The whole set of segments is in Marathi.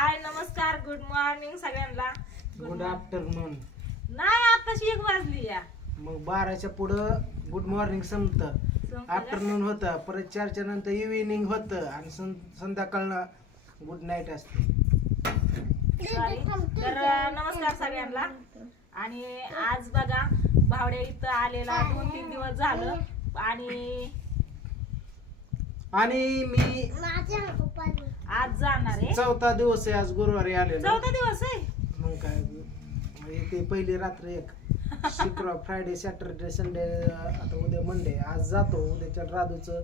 हाय नमस्कार गुड मॉर्निंग सगळ्यांना. गुड आफ्टरनून नाही आताशी एक वाजली या. मग बाराच्या पुढं गुड मॉर्निंग संपतं. संपलं आफ्टरनून होतं परत चारच्या नंतर इव्हिनिंग होतं आणि सं संध्याकाळला गुड नाईट असते. तर नमस्कार सगळ्यांना. आणि आज बघा भावड्या इथं आलेला दोन तीन दिवस झालं. आणि आणि मी आज जाणार आहे. चौथा दिवस आहे आज गुरुवारी आलेलो. चौथा दिवस आहे? मग काय म्हणजे ते पहिली रात्र एक. शुक्रवार फ्रायडे सॅटरडे संडे आता उद्या मंडे. आज जातो उद्याच्या राधूचं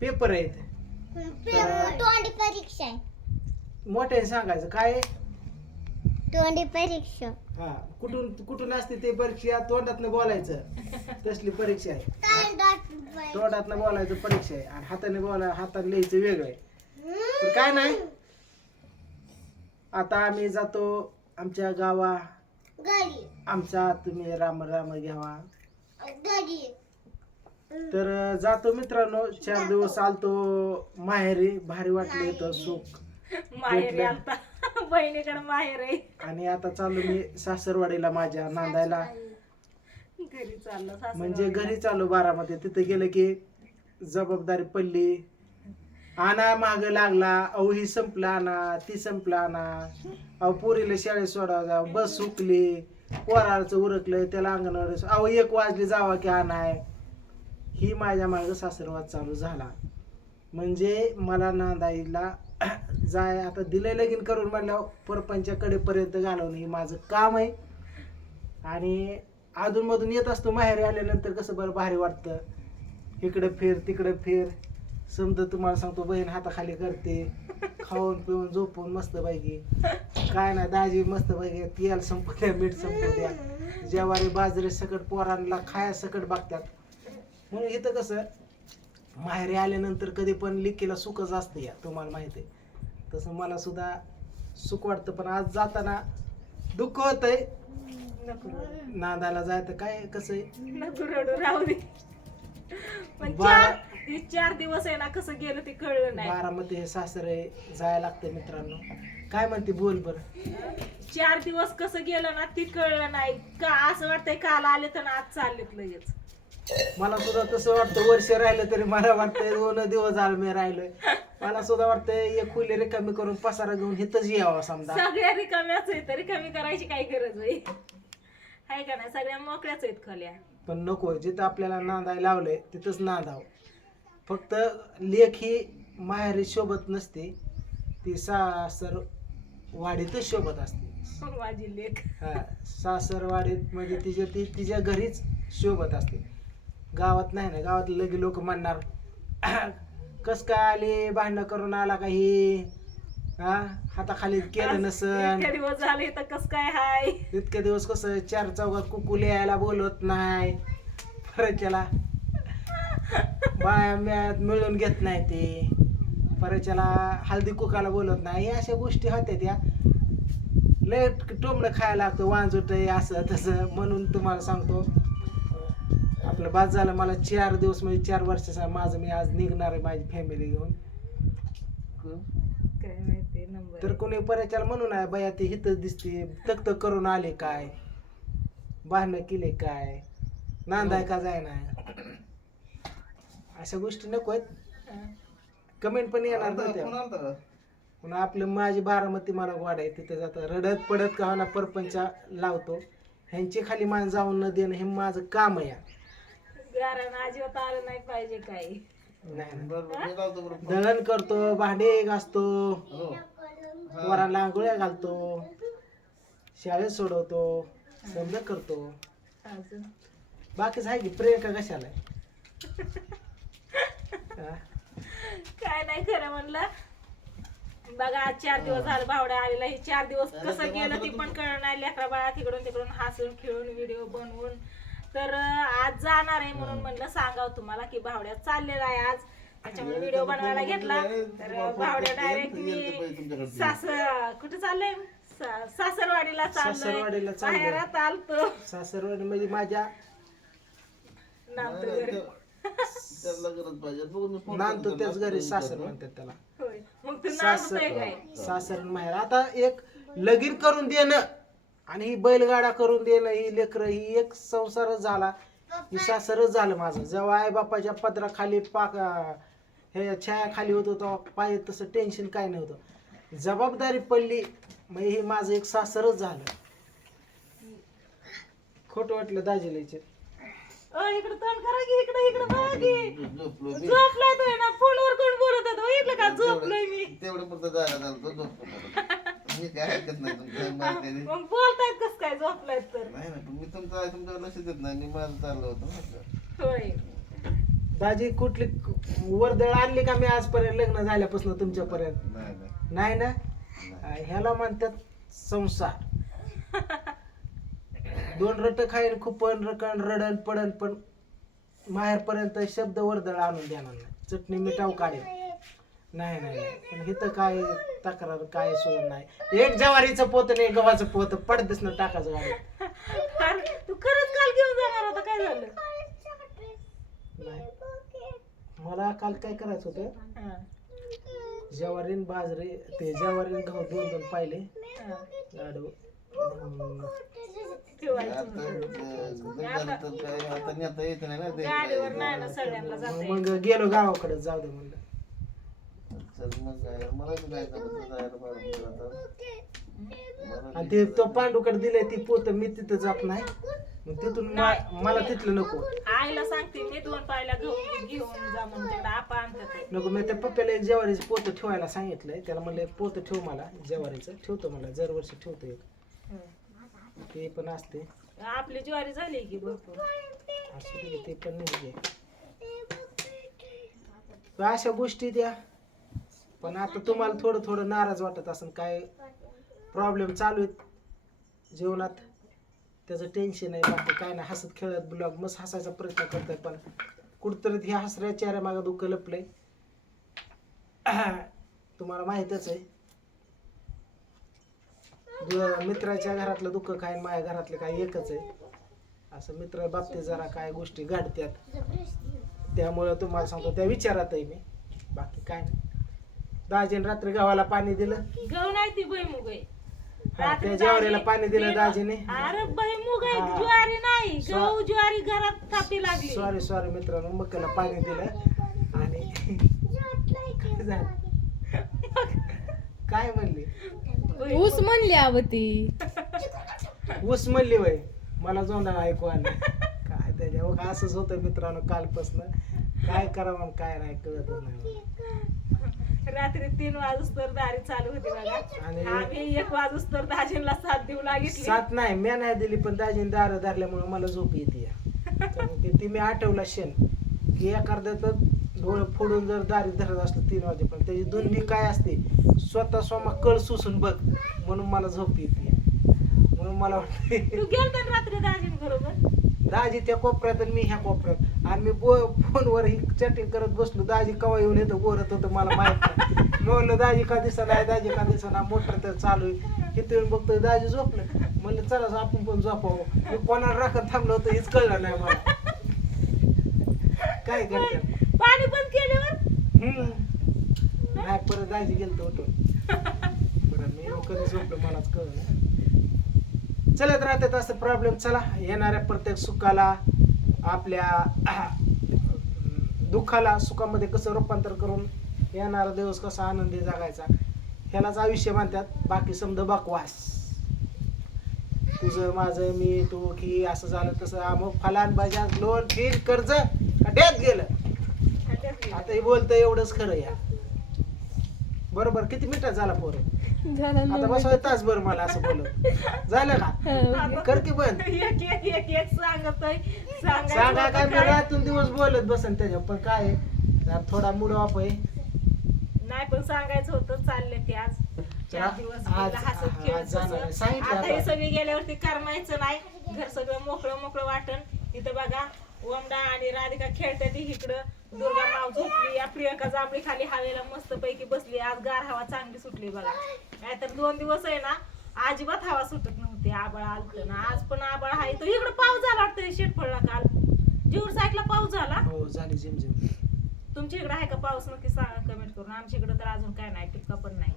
पेपर आहेत तोंडी परीक्षा आहे. मोठ्याने सांगायचं काय? आहे? तोंडी परीक्षा. हा कुठून कुठून असते ते परीक्षा? तोंडातनं बोलायचं. तसली परीक्षा आहे. तोंडातनं बोलायचं. परीक्षा आहे. आणि हाताने बोलाय हाताने लिहायचं वेगळं आहे. पण काय नाही. आता आम्ही जातो आमच्या गावा. गडी आमचा तुम्ही राम राम घ्यावा. गडी तर जातो मित्रांनो. चार दिवस आलतो माहेरी. भारी वाटलं इथं सुख. माहेर. आलता बहिणीकडे माहेर. आहे आणि आता चाललो मी सासरवाडीला माझ्या नांदायला. घरी चाललं. म्हणजे घरी चालू बारामध्ये. तिथे गेलं की जबाबदारी पडली. आणा माग लागला अहो ही संपला आणा ती संपला आणा. अहो पोरीला शाळेत सोडा जा बस सुकली पोराचं उरकलं त्याला अंगणवाडी अहो एक वाजली जावा की आणाय ही माझ्या माग सासरवाद चालू झाला. म्हणजे मला नांदाईला जाय आता दिलं लगीन करून म्हणल्यावर परपंचाकडे पर्यंत घालवणं हे माझं काम आहे. आणि अधूनमधून येत असतो माहेरी आल्यानंतर कसं बरं भारी वाटतं. इकडं फिर तिकडं फिर. समजा तुम्हाला सांगतो बहीण हाताखाली करते खाऊन पिऊन झोपून मस्त पैकी काय नाही दाजी मस्त पैकी तेल संपू द्या मीठ संपू द्या. ज्वारी बाजरी सकट पोरांना खाया सकट बघतात. म्हणून इथं कसं माहेरी आल्यानंतर कधी पण लिकीला सुखच असतं या तुम्हाला माहिती आहे. तसं मला सुद्धा सुख वाटतं पण आज जाताना दुःख होतंय. नांदायला जायचं काय कसं आहे? पण बारा- चार हे चार दिवस आहे ना कसं गेलं ते कळलं नाही. बारामती हे सासरे जायला लागतं मित्रांनो. काय म्हणते बोल बर. चार दिवस कसं गेलं ना ती कळलं नाही. का असं वाटतंय काल आले तर आज चाललेत लगेच. मला सुद्धा तसं वाटतं वर्ष राहिलं तरी मला वाटतंय दोन दिवस झालं मी राहिलोय. मला सुद्धा वाटतंय एक खुली रिकामी करून पसारा घेऊन इथंच यावं समजा. सगळ्या रिकाम्याच आहे तरी कमी करायची काही गरज आहे? हाय का नाही? सगळ्या मोकळ्याच आहेत खोल्या. पण नको जिथं आपल्याला नांदाय लावलंय तिथंच नांदाव. फक्त लेख ही माहेरी शोभत नसते ती सासर वाडीतच शोभत असते. माझी लेख. हा सासरवाडीत म्हणजे तिच्या ती तिच्या घरीच शोभत असते. गावात नाही ना गावात लगे लोक म्हणणार कस काय आले भांडणं करून आला काही हा? हाताखाली केलं नसन. इतक्या दिवस झाले तर कस काय हाय? इतके दिवस कसं चार चौघात कुकुले यायला बोलवत नाही. परत त्याला बाया म्यात मिळून घेत नाही ते. परत त्याला हळदी कुकाला बोलवत नाही. या अशा गोष्टी होत्या त्या. लय टोमणं खायला लागतं वांजुट असं तसं म्हणून तुम्हाला सांगतो. आपलं बाद झालं मला चार दिवस म्हणजे चार वर्षाचा माझं मी आज निघणार आहे माझी फॅमिली घेऊन. काय माहिती नंबर तर कोणी पर्याच्याला म्हणून आहे बाया ते हिथं दिसते. तक तक करून आले काय? भांडणं केले काय? नांदाय का जाय ना अशा गोष्टी नको आहेत. कमेंट पण येणार पुन्हा आपलं माझी बारामती मला गोड आहे तिथे जातं रडत पडत का होणार परपंचा लावतो. ह्यांची खाली मान जाऊन न देणं हे माझं काम आहे. कारण अजिबात आलं नाही पाहिजे काही. दळण करतो भांडे घासतो पोरांना आंघोळ्या घालतो शाळेत सोडवतो समजा करतो. अजून? बाकीच आहे की प्रियंका कशाला? हा? काय नाही खरं म्हणलं. बघा आज चार दिवस झालं भावड्या आलेला हे चार दिवस कसं गेलं ती पण कळलं नाही. लेकरा बाळा तिकडून तिकडून हसून खेळून व्हिडिओ बनवून तर आज जाणार आहे म्हणून म्हणलं सांगावं तुम्हाला की भावड्या चाललेला आहे आज. त्याच्यामुळे व्हिडिओ बनवायला घेतला. तर भावड्या डायरेक्ट मी सास कुठे चाललंय? सासरवाडीला चाललोय. सासरवाडीला चाललोय. बाहेरात आलतो. सासरवाडी म्हणजे माझ्या घरी. त्याला गरज पाहिजे. बघू मी फोन नांदतो करतो त्याच त्याला, घरी. सासर म्हणतात त्याला. होय. मग ते नांदतंय काय? सासर सासर आणि माहेर. आता एक लगीन करून देणं आणि ही बैलगाडा करून देणं ही लेकरं ही एक संसारच झाला. ही सासरच झालं माझं. जेव्हा आई बापाच्या पदराखाली पाक हे छायाखाली होतो तेव्हा पाहिजे तसं टेन्शन काय नव्हतं. जबाबदारी पडली मग हे माझं एक सासरच झालं. खोटं वाटलं दाजीलाचे अ इकडे तोंड करा की इकडे इकडे बघा की झोपलो मी. झोपलाय तो ना फोनवर कोण बोलत होतं बघितलं का झोपलोय मी तेवढं पुरतं जायला झालं तो झोपतो परत. मी काय ऐकत नाही तुमचं माहिती मग बोलतायत कस काय झोपलायत तर तुमचं तुमच्यावर लक्ष देत नाही. मी माझं चाललं होतं ना होय. दाजी कुठली वर्दळ आणली का मी आजपर्यंत लग्न झाल्यापासून तुमच्यापर्यंत? नाही नाही. नाही ना? ह्याला म्हणतात संसार. दोन रट खाईन खुपन रकण रडण पडण पण माहेरपर्यंत शब्द वर्दळ आणून देणार नाही. चटणी मिठाव काढेल नाही नाही नाही. पण इथं काय तक्रार काय सोड नाही. एक जवारीचं पोत आणि एक गव्हाचं पोत. पडतेच ना टाकायचं गाडी तू खरंच काल घेऊन जाणार होता काय झालं? नाही मला काल काय करायचं होतं? हा, ज्वारीन बाजरी ते ज्वारीन गहू दोन दोन पाहिले. हा. लाडू. ठेवायचं नाही ना ते गाडीवर नाही ना सगळ्यांना जाता येत. मग गेलो गावाकडे जाऊ दे म्हणलं आणि ते तो पांडूकडे दिलंय ती पोत मी तिथं जात नाही. मग तिथून मा- मला तिथलं नको. आईला सांगते मी दोन पायला घेऊन घेऊन जा म्हणून तिकडे आपा आणतात ते. नको मी त्या पप्प्याला एक ज्वारीचं पोत ठेवायला सांगितलंय. त्याला म्हणलं एक पोत ठेव मला ज्वारीचं. ठेवतो मला दरवर्षी ठेवतो एक. ते पण असते. आपली ज्वारी झाली की भरपूर. असू दे ते पण नाही. तर अशा गोष्टी द्या. पण आता तुम्हाला थोडं थोडं नाराज वाटत असेल काय प्रॉब्लेम चालू आहेत जीवनात. त्याचं टेन्शन आहे बाकी काय नाही. हसत खेळत ब्लॉग मस्त हसायचा प्रयत्न करतोय पण कुठतरी ह्या हसऱ्या चेहऱ्या मागं दुःख लपलंय. तुम्हाला माहीतच आहे. मित्राच्या घरातलं दुःख काय माझ्या घरातलं काय एकच आहे. असं मित्र बाबतीत जरा काय गोष्टी घडत्यात. त्यामुळं तुम्हाला सांगतो त्या विचारात आहे मी. बाकी काय नाही. दाजीने रात्री गावाला पाणी दिलं. गहू नाही ती भुईमुग आहे. रात्री त्या ज्वारीला दाजी- पाणी दिलं ते- दाजीने अरे आहे हा. ज्वारी नाही स्वा- गहू ज्वारी घरात थापी लागली सॉरी सॉरी मित्रांनो मक्याला पाणी दिलं आणि काय झालं? काय म्हणली. ऊस म्हणली आवती ऊस म्हणली वय मला जोंधळ ऐकू आलं काय त्याच्या असंच होतं मित्रांनो कालपासून काय करावं आणि काय नाही कळतच नाही मला. रात्री तीन वाजूस तर दारी चालू होती बघा. आणि- आम्ही एक वाजूस तर दाजींना साथ देऊ लागितली. साथ नाही मी नाही दिली पण दाजीने दारं धरल्यामुळे मला झोप येते ती मी आठवला शेण की एखाद्या तर डोळं फोडून जर दारी धरत असलं तीन वाजेपर्यंत त्याची दोन्ही काय असते? स्वतः स्वमा कळ सुसून बघ म्हणून मला झोप येते म्हणून मला वाटते तू गेलता ना रात्री दाजीं बरोबर दाजी त्या कोपऱ्यात आणि मी ह्या कोपऱ्यात. आणि मी बो फोनवर ही चॅटिंग करत बसलो. दाजी कवा येऊन येतो? बोलत होतं मला माहीत नाही. म्हणलं दाजी का दिसना दाजी का दिसना? मोटर तर चालू आहे. इथे येऊन बघतोय दाजी झोपलं. म्हणलं चला आपण पण झोपावं. मी कोणाला राखत थांबलो होतं हेच कळलं नाही मला. काय करतात पाणी बंद केल्यावर? हम्म. नाही परत दाजी गेलतो उठून. परत मी कधी झोपलो मलाच कळलं चलत राहतात असं प्रॉब्लेम चला येणाऱ्या प्रत्येक सुखाला. आपल्या दुःखाला सुखामध्ये कसं रूपांतर करून येणारा दिवस कसा आनंदी जगायचा ह्यालाच आयुष्य म्हणतात. बाकी समज बकवास. तुझं माझं मी तू की असं झालं तसं अमुक फलान बजाज लोन फील कर्ज कड्यात गेलं. आता हे बोलतं एवढंच खरं या. बरोबर किती मिनिटात झाला पोर? झाला आता नऊ बसवाय तास बरं मला असं बोलत झालं का? कर की बंद. एक एक एक एक सांगतोय. सांगायचं सांगा काय मी काय? रातून दिवस बोलत बसन त्याच्यावर पण काय आहे, जरा थोडा मूड ऑफ आहे. नाही पण सांगायचं होतं चालले ते आज. चार आज- दिवस आज- हसत आज खेळत जाणार आहे. तसं. सांगितलं आता हे आता. सगळे गेल्यावरती करमायचं नाही. घर सगळं मोकळं मोकळं वाटण. इथं बघा ओमडा आणि राधिका खेळतात इकडं. दुर्गा माव झोपली या प्रियंका जांभळी खाली हवेला मस्त पैकी बसली. आज गार हवा चांगली सुटली बघा. नाहीतर दोन दिवस आहे ना अजिबात हवा सुटत नव्हती. आबाळ आलत ना. आज पण आबाळ आहे. तो इकडं पाऊस झाला वाटतं शेट पडला काल. जीवर साईडला पाऊस झाला. हो झाली जिम जिम तुमच्या इकडे आहे का पाऊस? नक्की सांगा कमेंट करून. आमच्या इकडे तर अजून काय नाही टिपका पण नाही.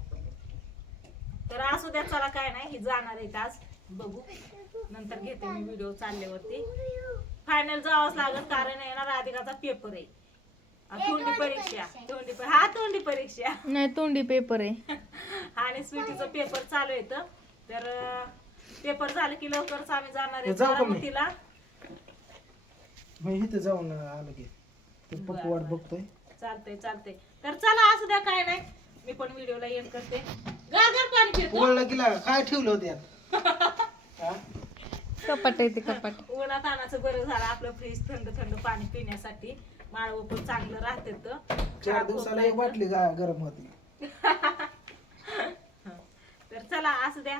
तर असू द्या चला काय नाही ही जाणार आहे आज. बघू. नंतर घेते मी व्हिडिओ चालल्यावरती. फायनल जावंच लागत कारण येणार अधिकाचा पेपर आहे. तोंडी परीक्षा. तोंडी हा तोंडी परीक्षा. नाही तोंडी पेपर आहे. आणि स्वीटीचं पेपर चालू येतं तर पेपर झालं की लवकरच आम्ही जाणार आहे जाऊ का मी? बारामतीला. मी इथं जाऊन आलो की. ते पप्पू वाट बघतोय. चालतंय चालतंय. तर चला असू द्या काय नाही. मी पण व्हिडिओला एंड करते. गार पाणी पितो. उघडला गेला काय ठेवलं होतं यात? हा? कपाट आहे ते कपाट. उन्हात आणायचं बरं झालं आपलं फ्रीज थंड थंड पाणी पिण्यासाठी. माळव पण चांगलं राहते तर. चार दिवसाला एक बाटली गा- गरम होती. तर चला असू द्या.